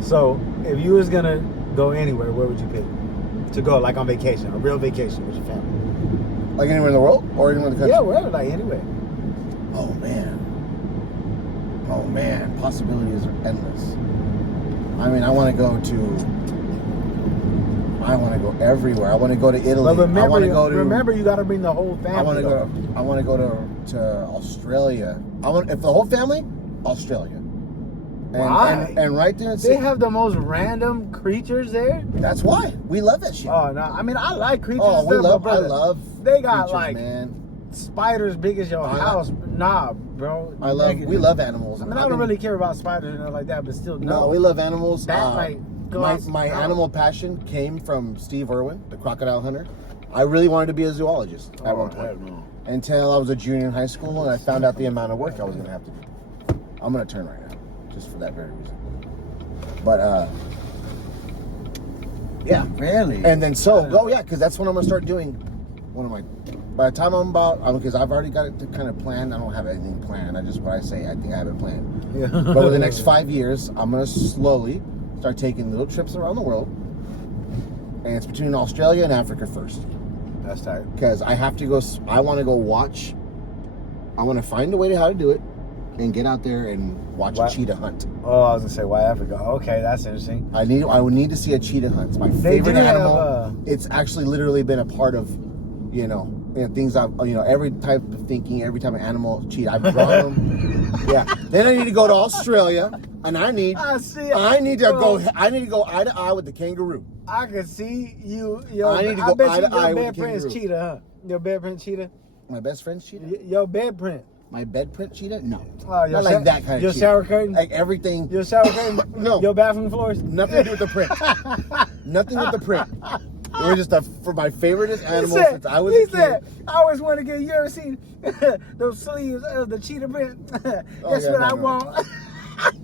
So, if you was gonna go anywhere, where would you pick to go? Like on vacation, a real vacation with your family? Like anywhere in the world or anywhere in the country? Yeah, wherever, like anywhere. Oh man, possibilities are endless. I mean, I want to go everywhere. I want to go to Italy. But remember, I want to go to. remember, you got to bring the whole family. I want to go to Australia. If the whole family, Australia. Why? And right there, They have the most random creatures there. That's why we love that shit. Oh no! I mean, I like creatures. Oh, we too, love. but brother, I love. They got creatures, like man. spiders big as your house. Nah, bro. I love. Negative. We love animals. I mean, I don't really care about spiders and stuff like that, but still, No, we love animals. That might go out- my animal passion came from Steve Irwin, the crocodile hunter. I really wanted to be a zoologist at one point. Until I was a junior in high school and I found out the amount of work I was going to have to do. I'm going to turn right now, just for that very reason. But, yeah. Really? And then because that's when I'm going to start doing by the time because I've already got it kind of planned. I don't have anything planned. I think I have it planned. Yeah. But over the next 5 years, I'm going to slowly start taking little trips around the world. And it's between Australia and Africa first. That's tight. Because I have to go, I want to go watch, I want to find a way to how to do it and get out there and watch a cheetah hunt. Oh, I was going to say, why Africa? Okay, that's interesting. I would need to see a cheetah hunt. It's my favorite animal. It's actually literally been a part of, things every type of thinking, every type of animal, cheetah. I've drawn them. Yeah. Then I need to go to Australia and I need to go eye to eye with the kangaroo. I can see you. I need to go eye to eye with the Your bed print's kangaroo. cheetah, huh? Your bed print cheetah? My best friend's cheetah? Your bed print. My bed print cheetah? No. Not like that kind of your cheetah. shower curtain? Like everything. Your shower curtain? No. Your bathroom floors? Nothing to do with the print. Nothing with the print. It was just for my favorite animal since I was a kid. Said, I always want to get, you ever seen those sleeves of the cheetah print? That's what I want.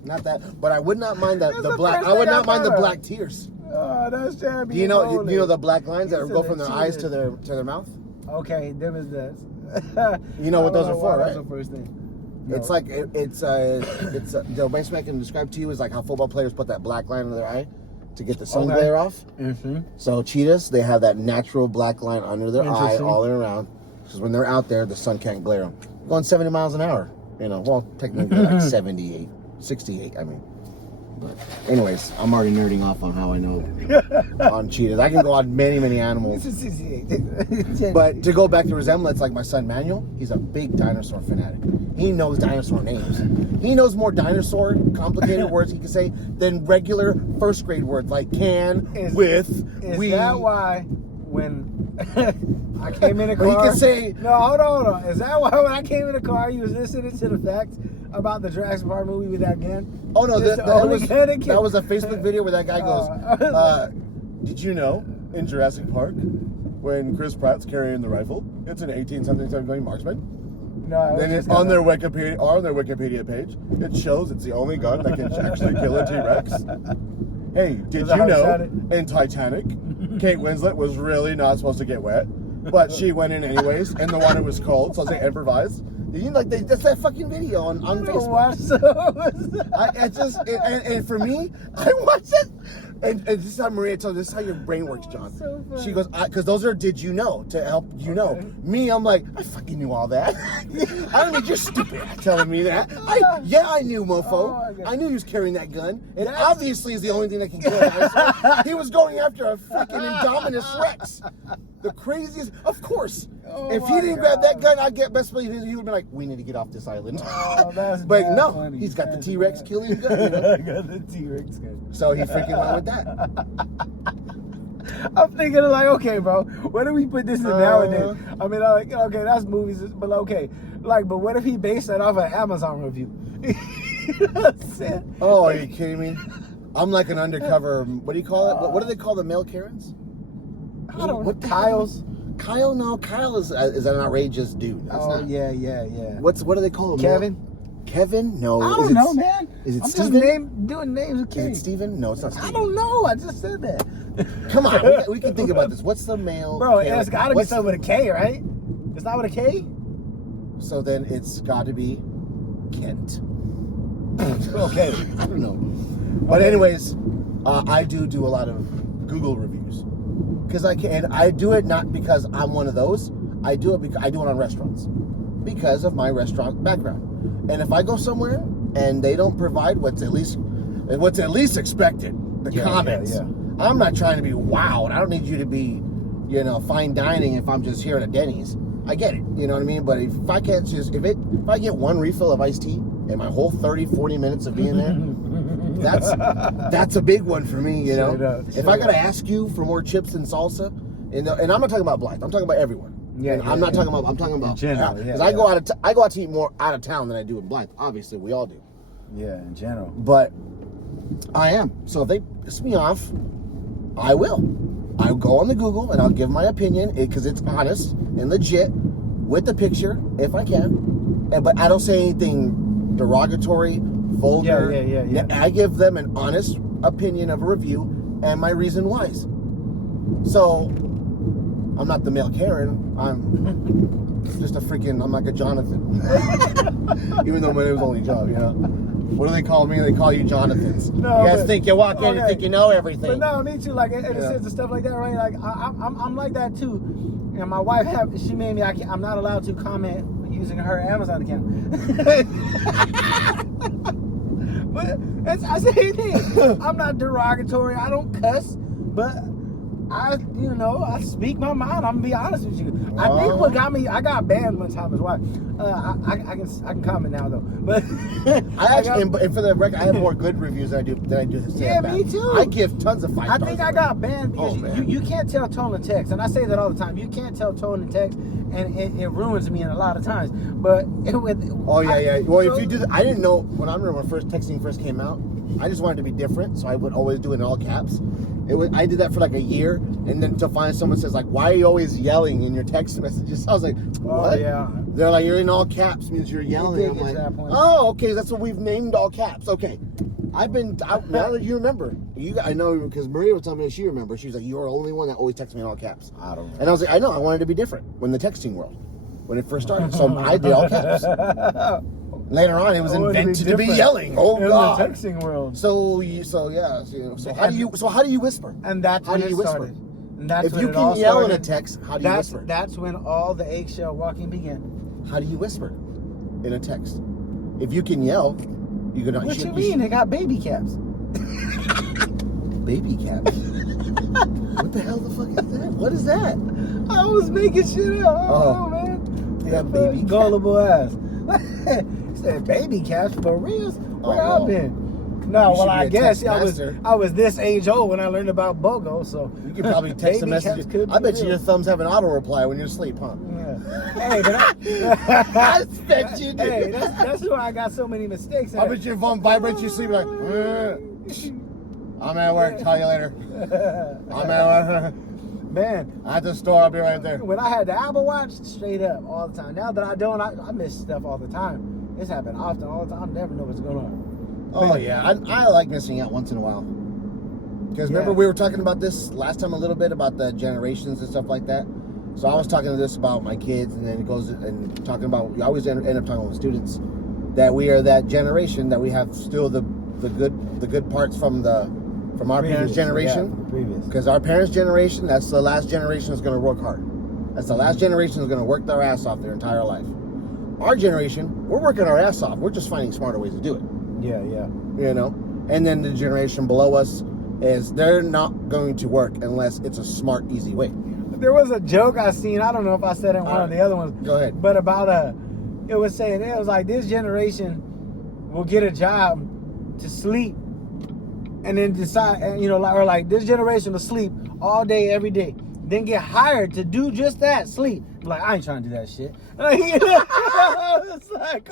Not that, but I would not mind the the black. first I would thing I not mind the thought of. black tears. Oh, that's terrible. Do you know the black lines that go from their eyes to their mouth? Okay, them is that. You know what those are for, right? That's the first thing. No. It's like the best way I can describe to you is like how football players put that black line under their eye to get the sun glare off. Mm-hmm. So cheetahs, they have that natural black line under their eye all the way around, because when they're out there, the sun can't glare them. Going 70 miles an hour, well, technically like 78, 68, I mean. But anyways, I'm already nerding off on how I know on cheetahs. I can go on many, many animals. But to go back to resemblance, like my son Manuel, he's a big dinosaur fanatic. He knows dinosaur names. He knows more dinosaur complicated words he can say than regular first grade words like can, with, we. Is that why when I came in the car? He can say. No, hold on. Is that why when I came in the car, you was listening to the facts about the Jurassic Park movie with that gun? Oh no, that was a Facebook video where that guy goes, did you know in Jurassic Park when Chris Pratt's carrying the rifle, it's an 18-something going marksman? No, then it's on their Wikipedia page, it shows it's the only gun that can actually kill a T-Rex. Hey, did you know in Titanic, Kate Winslet was really not supposed to get wet, but she went in anyways, and the water was cold, so they improvised. That's that fucking video on Facebook. And for me, I watch it. And this is how Maria told me, this is how your brain works, John. So she goes, because those are did you know, to help you know. Me, I'm like, I fucking knew all that. I don't need your stupid ass telling me that. I knew, mofo. I knew he was carrying that gun. And obviously is the only thing that can kill a dinosaur. He was going after a freaking Indominus Rex. The craziest, of course. If he didn't grab that gun, I get best believe he would be like, we need to get off this island. But no, funny. He's got the T-Rex killing gun. I got the T-Rex gun. So he freaking went with that. I'm thinking like, okay, bro, where do we put this in nowadays? I mean, like, okay, that's movies, but okay, but what if he based that off an Amazon review? You know what I'm saying? Oh, are you kidding me? I'm like an undercover. What do you call it? What do they call the male Karens? I don't know. Kyle's. Kyle? No, Kyle is an outrageous dude. That's not, yeah. What do they call him? Kevin? No. I don't know, man. Is it I'm Steven? just doing names of kids. Is it Steven? No, it's not Steven. I don't know. I just said that. Come on, we can think about this. What's the male? Bro, it's got to be something with a K, right? It's not with a K? So then it's got to be Kent. Okay. I don't know. But anyways, I do a lot of Google reviews because I can. And I do it not because I'm one of those. I do it because I do it on restaurants because of my restaurant background. And if I go somewhere and they don't provide what's at least expected, the comments. Yeah. I'm not trying to be wowed. I don't need you to be, fine dining if I'm just here at a Denny's. I get it, you know what I mean? But if I can't if I get one refill of iced tea in my whole 30, 40 minutes of being there, that's a big one for me, you know? If I gotta ask you for more chips and salsa, and I'm not talking about Blythe, I'm talking about everyone. I'm talking about general, because I go out to eat more out of town than I do in Blythe. Obviously, we all do. Yeah, in general. But I am. So if they piss me off, I will. I'll go on the Google and I'll give my opinion because it's honest and legit with the picture if I can. But I don't say anything derogatory, vulgar. Yeah. I give them an honest opinion of a review and my reason whys. So I'm not the male Karen. I'm just I'm like a Jonathan. Even though my name's only John, What do they call me? They call you Jonathans. No, you guys think you walk in and think you know everything. But no, me too. Like in a sense of stuff like that, right? Like I'm like that too. And my wife she made me. I'm not allowed to comment using her Amazon account. But I say anything. I'm not derogatory. I don't cuss, but I speak my mind. I'm gonna be honest with you. I think what got me, I got banned one time as well. I can comment now though. But I actually, and for the record, I have more good reviews than I do. Yeah, me too. I give tons of 5 stars. I think I got banned because you can't tell tone and text, and I say that all the time. You can't tell tone and text, and it ruins me a lot of times. But Well, if you do that, I didn't know when texting first came out. I just wanted to be different, so I would always do it in all caps. I did that for like a year, and then to find someone says like, "Why are you always yelling in your text messages?" I was like, "What?" Oh yeah. They're like, "You're in all caps means you're yelling." I'm like, "Oh, okay, that's what we've named all caps." Okay, now that you remember, I know because Maria was telling me that she remembers. She's like, "You're the only one that always texts me in all caps." I don't know. And I was like, "I know. I wanted to be different when the texting world, when it first started." So I did all caps. Later on, it was invented to be yelling. Oh God! In the texting world. So how do you whisper? And that's when it started. And that's if when you it can all yell started. in a text, how do you whisper? That's when all the eggshell walking began. How do you whisper in a text? If you can yell, you can. What you mean? They got baby caps. Baby caps. What the hell the fuck is that? What is that? I was making shit up. Oh man. They got baby caps. Gullible ass. Said baby caps for real? Where I been? No, well I guess I was this age old when I learned about BOGO, so you could probably text a message. I bet you your thumbs have an auto reply when you're asleep, huh? Yeah. Hey, but I expect you to. Hey, that's why I got so many mistakes. I bet your phone vibrates you sleep like I'm at work, tell you later. I'm at work. Man, at the store, I'll be right there. When I had the Apple Watch, straight up all the time. Now that I don't, I miss stuff all the time. It's happened often, all the time. I never know what's going on. Oh, man. Yeah. I like missing out once in a while. Because remember, we were talking about this last time a little bit about the generations and stuff like that. So I was talking to this about my kids, and then it goes and talking about, we always end up talking with students, that we are that generation that we have still the good parts from our parents' generation. Because our parents' generation, that's the last generation that's going to work hard. That's the last generation that's going to work their ass off their entire life. Our generation, we're working our ass off. We're just finding smarter ways to do it. Yeah. And then the generation below us is they're not going to work unless it's a smart, easy way. There was a joke I seen. I don't know if I said it in one of the other ones. Go ahead. But about it was like this generation will get a job to sleep and then decide, or like this generation will sleep all day, every day, then get hired to do just that, sleep. Like, I ain't trying to do that shit. It's like,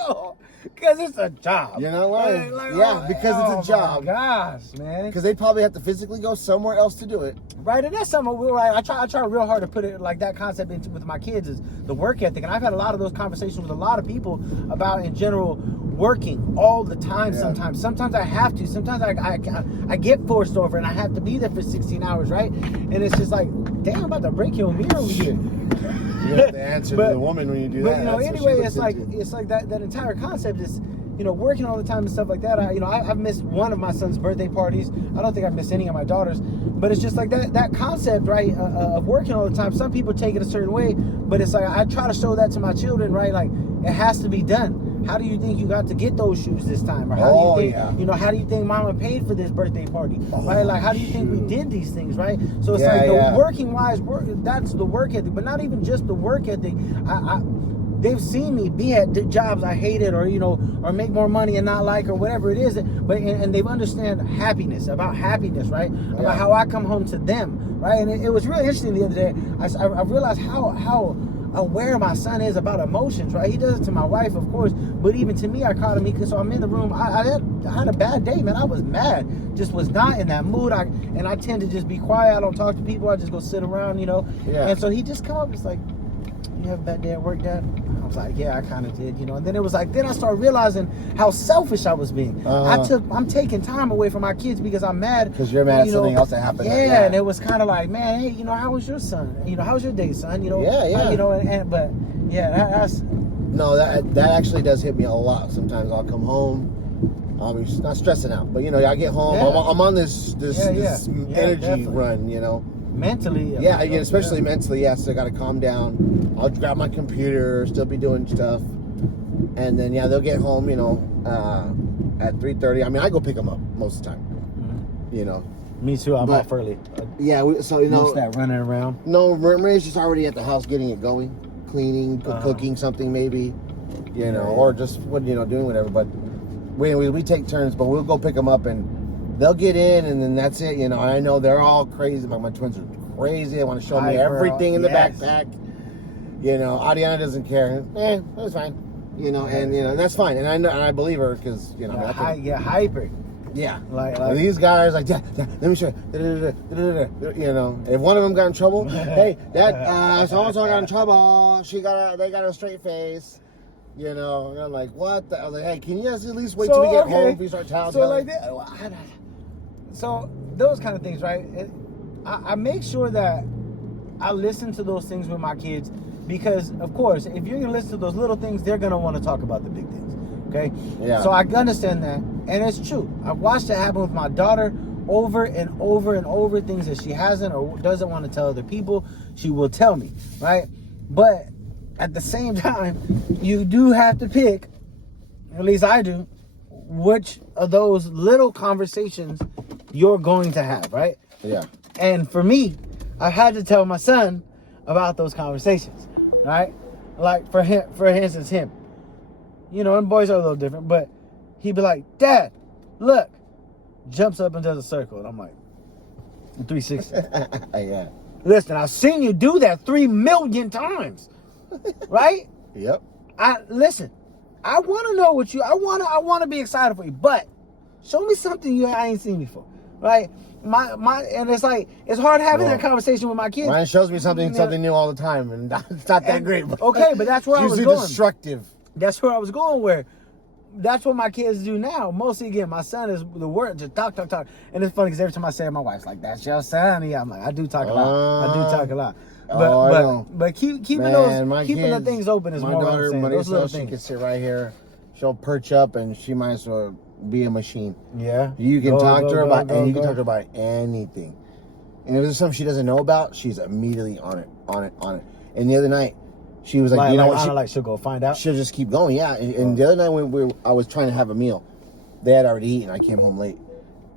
because it's a job. You know what? Because it's a job. Oh my gosh, man. Because they probably have to physically go somewhere else to do it. Right, and that's something I try real hard to put it like that concept into with my kids is the work ethic. And I've had a lot of those conversations with a lot of people about, in general, working all the time. Sometimes I have to. Sometimes I get forced over and I have to be there for 16 hours, right? And it's just like, damn, I'm about to break your mirror over here. You have to answer to the woman when you do that. But anyway, it's like that entire concept is you know, working all the time and stuff like that, I've missed one of my son's birthday parties. I don't think I've missed any of my daughters. But it's just like that concept, right, of working all the time. Some people take it a certain way, but it's like I try to show that to my children, right? Like, it has to be done. How do you think you got to get those shoes this time? Or how do you think, how do you think mama paid for this birthday party? Right? Like, how do you think we did these things, right? So it's the working wise, that's the work ethic, but not even just the work ethic. They've seen me be at jobs I hated, or or make more money and not like, or whatever it is. But and they've understand happiness, right? About how I come home to them, right? And it was really interesting the other day. I realized how aware my son is about emotions, right? He does it to my wife, of course, but even to me, I caught him. So I'm in the room. I had a bad day, man. I was mad. Just was not in that mood. I tend to just be quiet. I don't talk to people. I just go sit around, Yeah. And so he just come up. It's like, you have a bad day at work, Dad? I was like, yeah, I kind of did, And then it was like, then I started realizing how selfish I was being. I'm taking time away from my kids because I'm mad. Because you're mad at something else that happened. Yeah, and it was kind of like, man, hey, how was your son? How was your day, son? But that's. No, that actually does hit me a lot. Sometimes I'll come home, I'll be not stressing out, but I get home, I'm on this energy run, Mentally, especially mentally, so I got to calm down. I'll grab my computer, still be doing stuff, and then they'll get home, at 3:30. I mean, I go pick them up most of the time, Me too. I'm off early. Most of that running around. No, Maria's just already at the house getting it going, cleaning, cooking something maybe, or just doing whatever. But we take turns, but we'll go pick them up and. They'll get in, and then that's it. I know they're all crazy. My twins are crazy. They want to show me everything in the backpack. Adiana doesn't care. That's fine. And that's fine. And I know, and I believe her because hyper. Yeah, like and these guys like, Dad, let me show you. If one of them got in trouble, hey, Dad, so and so got in trouble. They got a straight face. And I'm like, what? I was like, hey, can you guys at least wait till we get home if you start telling? So like that. So those kind of things, right? I make sure that I listen to those things with my kids because, of course, if you're gonna listen to those little things, they're gonna want to talk about the big things. Okay? Yeah. So I understand that, and it's true. I've watched it happen with my daughter over and over and over. Things that she hasn't or doesn't want to tell other people, she will tell me, right? But at the same time, you do have to pick, at least I do, which of those little conversations you're going to have, right? Yeah. And for me, I had to tell my son about those conversations, right? Like for instance, him. And boys are a little different, but he'd be like, Dad, look, jumps up and does a circle. And I'm like, 360. Yeah. Listen, I've seen you do that 3 million times. Right? Yep. Listen. I want to know what I want to be excited for you, but show me something I ain't seen before, right? And it's like it's hard having that conversation with my kids. Mine shows me something new all the time, and it's not that great. But okay, but that's where I was going. Destructive. That's where I was going. Where that's what my kids do now. Mostly, again, my son is the word just talk, and it's funny because every time I say it, my wife's like, "That's your son." Yeah, I'm like, I do talk a lot. But keeping the things open is my more daughter, what I'm saying. Those little she things. can sit right here. She'll perch up, and she might as well be a machine. Yeah. You can talk to her about anything. And if there's something she doesn't know about, she's immediately on it. And the other night, she was like, what? She'll go find out. She'll just keep going. Yeah. And the other night when I was trying to have a meal, they had already eaten. I came home late,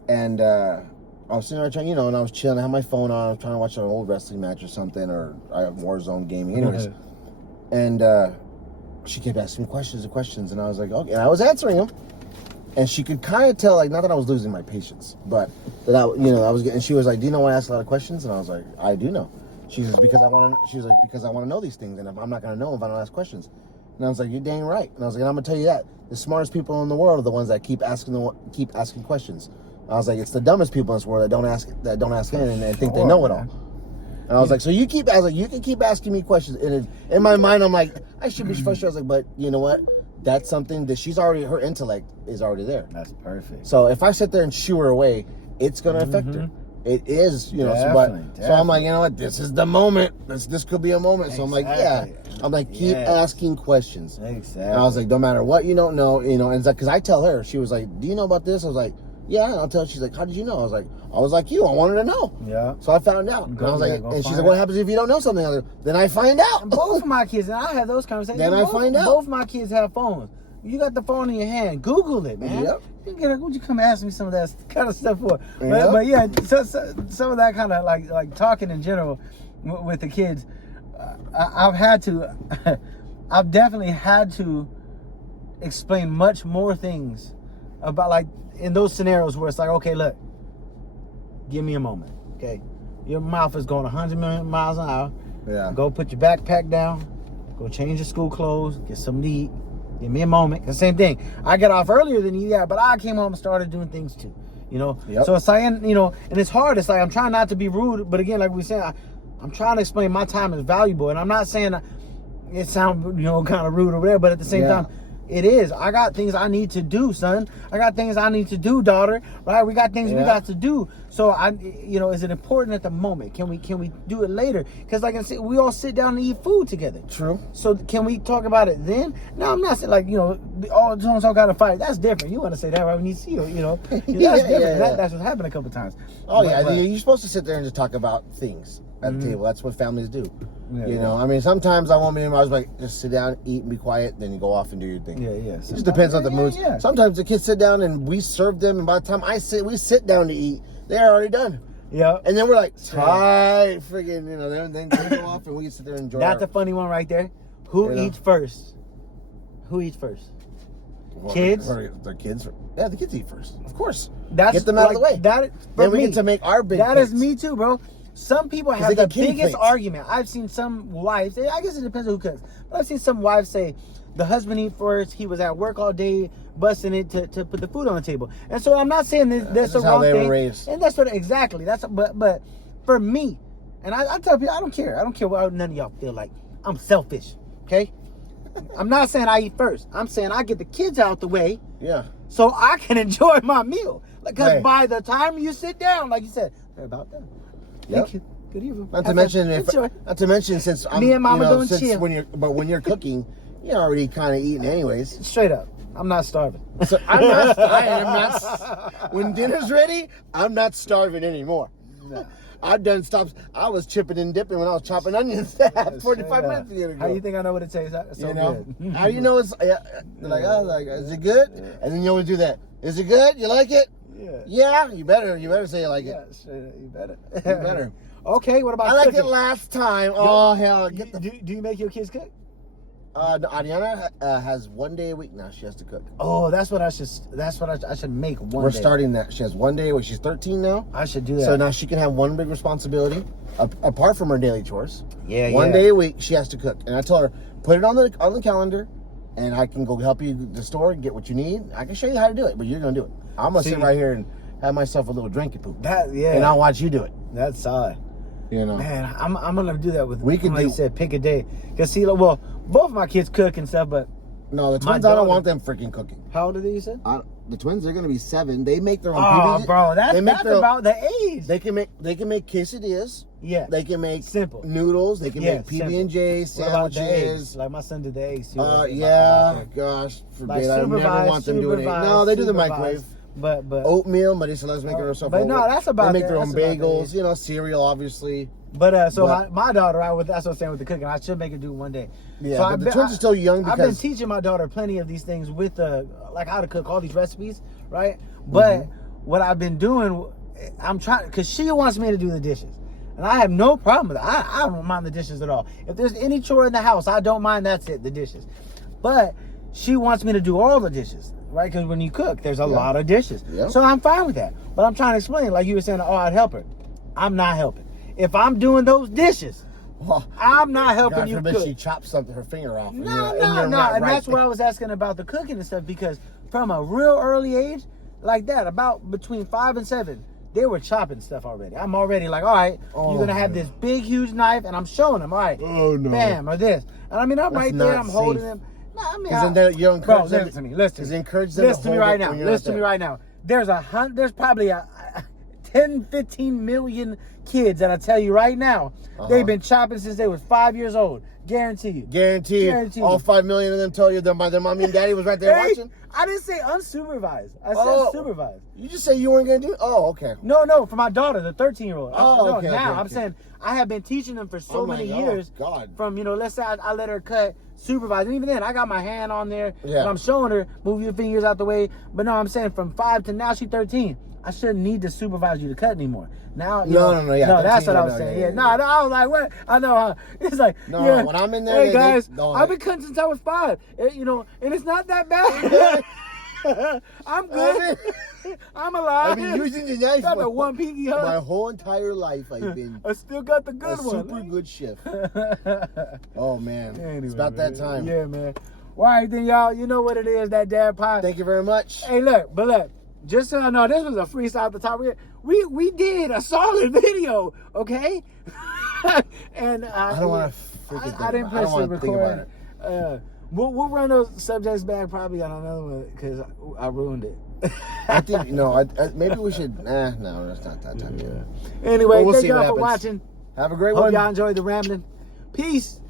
and I was sitting there trying, and I was chilling. I had my phone on. I was trying to watch an old wrestling match or something, or I have Warzone gaming. Anyways, and she kept asking me questions, and I was like, okay, and I was answering them, and she could kind of tell, like, not that I was losing my patience, but that I was getting. And she was like, "Do you know why I ask a lot of questions?" And I was like, "I do know." She was because I want to know these things, and if I'm not going to know them if I don't ask questions. And I was like, "You're dang right." And I was like, "I'm gonna tell you that the smartest people in the world are the ones that keep asking questions." I was like, it's the dumbest people in this world that don't ask anything and think they know it all. And I was like, so you can keep asking me questions. And in my mind, I'm like, I should be frustrated. I was like, but you know what? That's something that her intellect is already there. That's perfect. So if I sit there and shoo her away, it's going to affect her. it is, you know. Definitely, So I'm like, you know what? This is the moment. This could be a moment. So I'm like, yeah. Exactly. I'm like, keep asking questions. Exactly. And I was like, no matter what you don't know, you know. And it's like, because I tell her, she was like, do you know about this? I was like, yeah. And I'll tell her. She's like, how did you know? I was like you. I wanted to know. Yeah. So I found out. And I was like, and she's like, what happens if you don't know something? I was like, then I find out. And both of my kids, and I have those conversations. Then I find out. Both my kids have phones. You got the phone in your hand. Google it, man. Yep. Would you come ask me some of that kind of stuff for? Yep. But yeah, so some of that kind of like talking in general with the kids. I've definitely had to explain much more things about, like, in those scenarios where it's like, okay, look, give me a moment, okay? Your mouth is going 100 million miles an hour. Yeah. Go put your backpack down. Go change your school clothes. Get something to eat. Give me a moment. The same thing. I got off earlier than you, but I came home and started doing things too. You know? Yep. So it's like, you know, and it's hard. It's like, I'm trying not to be rude, but again, like we said, I'm trying to explain my time is valuable. And I'm not saying it sounds, you know, kind of rude or whatever, but at the same time, it is. I got things I need to do, son. I got things I need to do, daughter. Right? We got things we got to do. So you know, is it important at the moment? Can we do it later? Because like I said, we all sit down and eat food together. True. So can we talk about it then? No, I'm not saying like, you know, all so got to fight. That's different. You want to say that right when you see you, you know. That's different. That's what happened a couple times. Oh but you're supposed to sit there and just talk about things at the table. That's what families do. Yeah, you know, I mean, sometimes I won't be. I was like, just sit down, eat, and be quiet. Then you go off and do your thing. Yeah. It just depends on the moods. Yeah. Sometimes the kids sit down and we serve them, and by the time we sit down to eat, they're already done. Yeah. And then we're like, tight, friggin', you know. Then they go off and we sit there and enjoy. That's a funny one right there. Who eats first? Who eats first? Well, kids? The kids. Yeah, the kids eat first. Of course. Get them out of the way. Then we get to make our big That plates. is me too, bro. Some people have the biggest argument. I've seen some wives, I guess it depends on who cooks, but I've seen some wives say the husband eat first, he was at work all day, busting it to put the food on the table. And so I'm not saying that's the wrong thing. How they were raised. And that's what, exactly. But for me, and I tell people, I don't care what none of y'all feel like. I'm selfish, okay? I'm not saying I eat first. I'm saying I get the kids out the way. Yeah. So I can enjoy my meal. Because by the time you sit down, like you said, they're about done. Thank you. Good evening. Not to mention, since I'm, me and Mama don't chill. When you're cooking, you're already kind of eating anyways. Straight up, I'm not starving. So I am not. When dinner's ready, I'm not starving anymore. No. I've done stops. I was chipping and dipping when I was chopping onions 45 minutes ago. How do you think I know what it tastes like? So you know? Good. How do you know it's like, is it good? Yeah. And then you always do that. Is it good? You like it? Yeah. You better say you like it. Yeah, you better. You better. Okay, what about I liked cooking? it last time. Oh, hell. Do you make your kids cook? Ariana has 1 day a week now. She has to cook. Oh, that's what I should make one day. We're starting that. She has 1 day. She's 13 now. I should do that. So now she can have one big responsibility apart from her daily chores. Yeah, One day a week she has to cook, and I tell her put it on the calendar, and I can go help you at the store and get what you need. I can show you how to do it, but you're gonna do it. I'm gonna sit right here and have myself a little drinky poo. And I'll watch you do it. That's solid. You know, man, I'm gonna do that with. We can, like you said, pick a day. Cause see, well, both of my kids cook and stuff, but no, the twins, I don't want them freaking cooking. How old are they? You said the twins. They're gonna be 7. They make their own. Oh, bro, that's about the age. They can make quesadillas. Yeah, they can make simple noodles. They can make PB&J sandwiches. Like my son did the eggs too. Gosh, forbid. I never want them doing it. No, they do the microwave. But oatmeal, Marisa loves making herself. But no, that's about. They make their own bagels, you know, cereal, obviously. But my daughter, that's what I'm saying with the cooking. I should make her do it one day. Yeah, so but the twins are still young. Because I've been teaching my daughter plenty of these things with like how to cook, all these recipes, right? But what I've been doing, I'm trying, because she wants me to do the dishes. And I have no problem with it. I don't mind the dishes at all. If there's any chore in the house, I don't mind. That's it, the dishes. But she wants me to do all the dishes, right? Because when you cook, there's a lot of dishes. Yeah. So I'm fine with that. But I'm trying to explain, like you were saying, I'd help her. I'm not helping. If I'm doing those dishes, I'm not helping you cook. She chops her finger off. No. And that's what I was asking about the cooking and stuff, because from a real early age, like that, about between 5 and 7, they were chopping stuff already. I'm already like, all right, you're going to have this big, huge knife, and I'm showing them, all right, bam, or this. And I mean, I'm right there, I'm holding them. No, I mean, you encourage listen to me. Listen to me right now. There's probably 10, 15 million kids that I tell you right now, they've been chopping since they was 5 years old. Guarantee you. Guaranteed. All 5 million of them tell you that their mommy and daddy was right there watching. I didn't say unsupervised. I said supervised. You just say you weren't gonna do it? Oh, okay. No, for my daughter, the 13-year-old. Oh, okay. Now okay, I'm saying I have been teaching them for so many years. God. From, let's say I let her cut supervised. And even then, I got my hand on there. Yeah. And I'm showing her, move your fingers out the way. But no, I'm saying from 5 to now she's 13. I shouldn't need to supervise you to cut anymore. Now, yeah, that's what I was saying. Yeah, I was like, what? I know, huh? It's like, when I'm in there, hey guys, I've been cutting since I was 5. And it's not that bad. I'm good. I'm alive. I've been using the knife. Got the one pinky, huh? My whole entire life, I've been. I still got the good one. Super good shift. Oh man, anyway, it's about that time. Yeah, man. All right, then, y'all. You know what it is, that Dad Pod. Thank you very much. Hey, look, just so I know, this was a freestyle at the top. We did a solid video, okay? And I don't want to freaking. I didn't press the record. We'll run those subjects back probably on another one because I ruined it. I think maybe we should. No, that's not that time. Yeah. Anyway, thank y'all for watching. Have a great one. one. Hope y'all enjoyed the rambling. Peace.